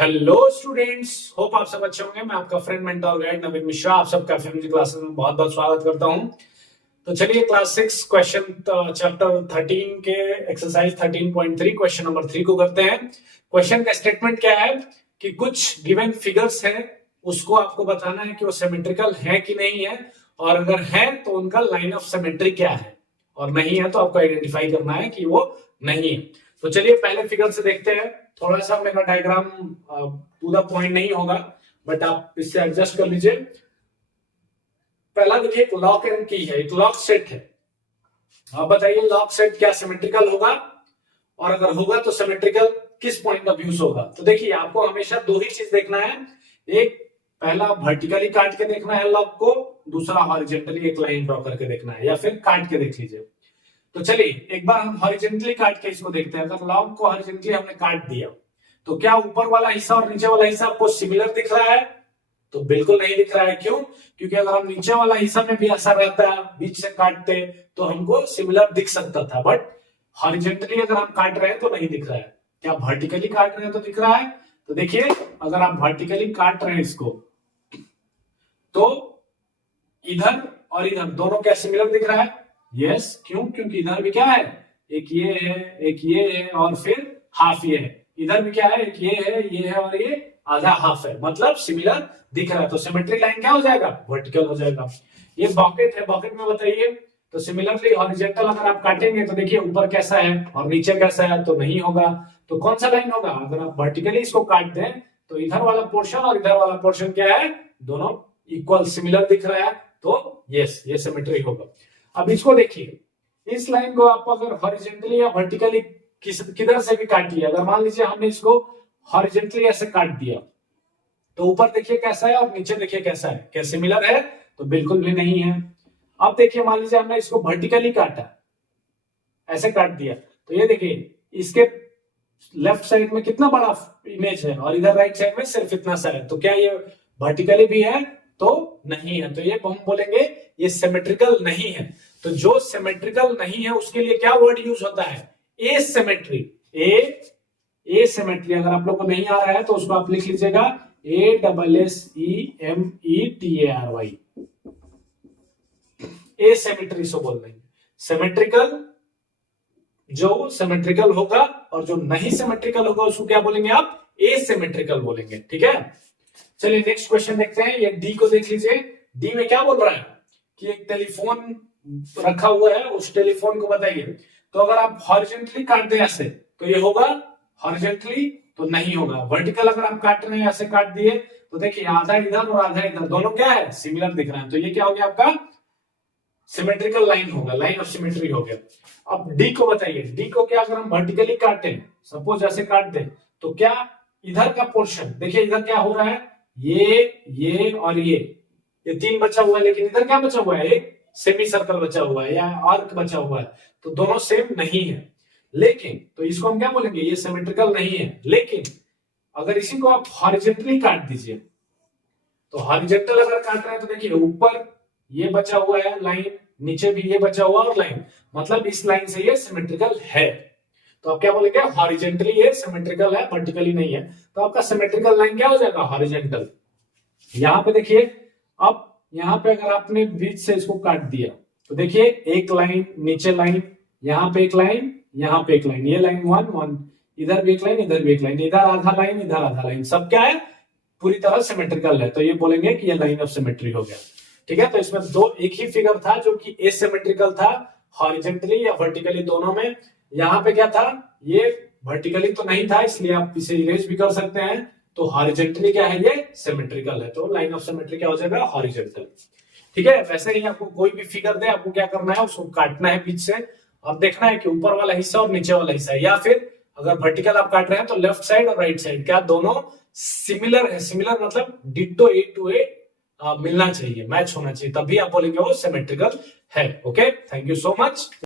Hello students, hope आप सब अच्छे होंगे। मैं आपका फ्रेंड मेंटर गाइड नवीन मिश्रा आप सबका फिल्म की क्लासेस में बहुत बहुत स्वागत करता हूं। तो चलिए क्लास 6 क्वेश्चन चैप्टर 13 के एक्सरसाइज 13.3 क्वेश्चन नंबर 3 को करते हैं। क्वेश्चन का स्टेटमेंट क्या है कि कुछ गिवन फिगर्स है, उसको आपको बताना है कि वो सिमेट्रिकल है कि नहीं है, और अगर है तो उनका लाइन ऑफ सिमेट्री क्या है, और नहीं है तो आपको आइडेंटिफाई करना है कि वो नहीं है। तो चलिए पहले फिगर से देखते हैं। थोड़ा सा मेरा डायग्राम टू द पॉइंट नहीं होगा, बट आप इससे एडजस्ट कर लीजिए। पहला देखिए, एक लॉक एंड की है, एक लॉक सेट है। आप बताइए लॉक सेट क्या सिमेट्रिकल होगा, और अगर होगा तो सिमेट्रिकल किस पॉइंट ऑफ व्यू होगा। तो देखिए आपको हमेशा दो ही चीज देखना है, एक पहला वर्टिकली काट के देखना है लॉक को, दूसरा हॉरिजॉन्टली एक लाइन ड्रॉ करके देखना है, या फिर काट के देख लीजिए। तो चलिए एक बार हम हॉरिजॉन्टली काट के इसको देखते हैं। अगर लॉग को हॉरिजॉन्टली हमने काट दिया तो क्या ऊपर वाला हिस्सा और नीचे वाला हिस्सा आपको सिमिलर दिख रहा है? तो बिल्कुल नहीं दिख रहा है। क्यों? क्योंकि अगर हम नीचे वाला हिस्सा में भी असर रहता है, बीच से काटते तो हमको सिमिलर दिख सकता था, बट हॉरिजॉन्टली अगर हम काट रहे हैं तो नहीं दिख रहा है। क्या वर्टिकली काट रहे हैं तो दिख रहा है? तो देखिए अगर आप वर्टिकली काट रहे हैं इसको, तो इधर और इधर दोनों क्या सिमिलर दिख रहा है? यस। क्यों? क्योंकि इधर भी क्या है, एक ये है, एक ये है, और फिर हाफ ये है। इधर भी क्या है, एक ये है और ये आधा हाफ है, मतलब सिमिलर दिख रहा है। तो सिमेट्री लाइन क्या हो जाएगा? वर्टिकल हो जाएगा। ये बॉकेट है, बॉकेट में बताइए तो सिमिलरली हॉरिजॉन्टल अगर आप काटेंगे तो देखिए ऊपर कैसा है और नीचे कैसा है, तो नहीं होगा। तो कौन सा लाइन होगा? अगर आप वर्टिकली इसको काट दें तो इधर वाला पोर्शन और इधर वाला पोर्शन क्या है, दोनों इक्वल सिमिलर दिख रहा है, तो यस ये सिमेट्री होगा। अब इसको देखिए, इस लाइन को आप अगर हॉरिजॉन्टली या वर्टिकली किधर से भी काटिए, अगर मान लीजिए हमने इसको हॉरिजॉन्टली ऐसे काट दिया तो ऊपर देखिए कैसा है और नीचे देखिए कैसा है, क्या सिमिलर है? तो बिल्कुल भी नहीं है। अब देखिए मान लीजिए हमने इसको वर्टिकली काटा, ऐसे काट दिया, तो ये देखिए इसके लेफ्ट साइड में कितना बड़ा इमेज है और इधर राइट साइड में सिर्फ इतना सा है, तो क्या ये वर्टिकली भी है? तो नहीं है। तो ये हम बोलेंगे ये सिमेट्रिकल नहीं है। तो जो सिमेट्रिकल नहीं है उसके लिए क्या वर्ड यूज होता है? एसिमेट्री। ए सिमेट्री अगर आप लोग को नहीं आ रहा है तो उसको आप लिख लीजिएगा ASSEMETRY। एसिमेट्री से बोल रहे हैं। सिमेट्रिकल जो सिमेट्रिकल होगा और जो नहीं सिमेट्रिकल होगा उसको क्या बोलेंगे आप? एसिमेट्रिकल बोलेंगे। ठीक है, चलिए नेक्स्ट क्वेश्चन देखते हैं। ये डी को देख लीजिए। डी में क्या बोल रहा है कि एक टेलीफोन रखा हुआ है, उस टेलीफोन को बताइए। तो अगर आप हॉरिजॉन्टली काट दें ऐसे तो ये होगा हॉरिजॉन्टली, तो नहीं होगा। वर्टिकल अगर आप काट रहे हैं ऐसे काट दिए तो देखिए आधा इधर और आधा इधर, दोनों क्या है? सिमिलर दिख रहा है। तो ये क्या हो गया आपका? सिमेट्रिकल लाइन होगा, लाइन ऑफ सिमेट्री हो गया। अब डी को बताइए। डी को क्या अगर हम वर्टिकली काटे, सपोज ऐसे काट दें, तो क्या इधर का पोर्शन देखिए, इधर क्या हो रहा है, ये और ये तीन बचा हुआ है, लेकिन इधर क्या बचा हुआ है? एक सेमी सर्कल बचा हुआ है या आर्क बचा हुआ है, तो दोनों सेम नहीं है। लेकिन तो इसको हम क्या बोलेंगे? ये सिमेट्रिकल नहीं है। लेकिन अगर इसी को आप हॉरिजॉन्टली काट दीजिए, तो हॉरिजॉन्टल अगर काट रहे हैं तो देखिए ऊपर ये बचा हुआ है लाइन, नीचे भी ये बचा हुआ और लाइन, मतलब इस लाइन से ये सिमेट्रिकल है। तो आप क्या बोलेंगे? हॉरिजॉन्टली ये सिमेट्रिकल है, वर्टिकली नहीं है। तो आपका सिमेट्रिकल लाइन क्या हो जाएगा? हॉरिजॉन्टल। यहां पे देखिए, अब यहां पे अगर आपने बीच से इसको काट दिया तो देखिए एक लाइन, नीचे लाइन, यहां पे एक लाइन, यहां पे एक लाइन, ये लाइन 1 1, इधर भी एक लाइन, इधर भी एक लाइन, इधर आधा लाइन, इधर आधा लाइन, सब क्या है? पूरी तरह सिमेट्रिकल है। तो ये बोलेंगे कि ये लाइन ऑफ सिमेट्री हो गया। ठीक है, तो इसमें दो एक ही फिगर था जो कि एसिमेट्रिकल था, हॉरिजॉन्टली या वर्टिकली दोनों में। यहाँ पे क्या था? ये वर्टिकली तो नहीं था, इसलिए आप इसे इरेज भी कर सकते हैं। तो हॉरिजॉन्टली क्या है? ये सिमेट्रिकल है। तो लाइन ऑफ सिमेट्री क्या हो जाएगा? हॉरिजॉन्टल। ठीक है, वैसे ही आपको कोई भी फिगर दे, आपको क्या करना है? उसको काटना है बीच से, अब देखना है कि ऊपर वाला हिस्सा और नीचे वाला हिस्सा है, या फिर अगर वर्टिकल आप काट रहे हैं तो लेफ्ट साइड और राइट साइड क्या दोनों सिमिलर है। सिमिलर मतलब डिट्टो ए टू ए मिलना चाहिए, मैच होना चाहिए, तभी आप बोलेंगे वो सिमेट्रिकल है। Okay, thank you so much.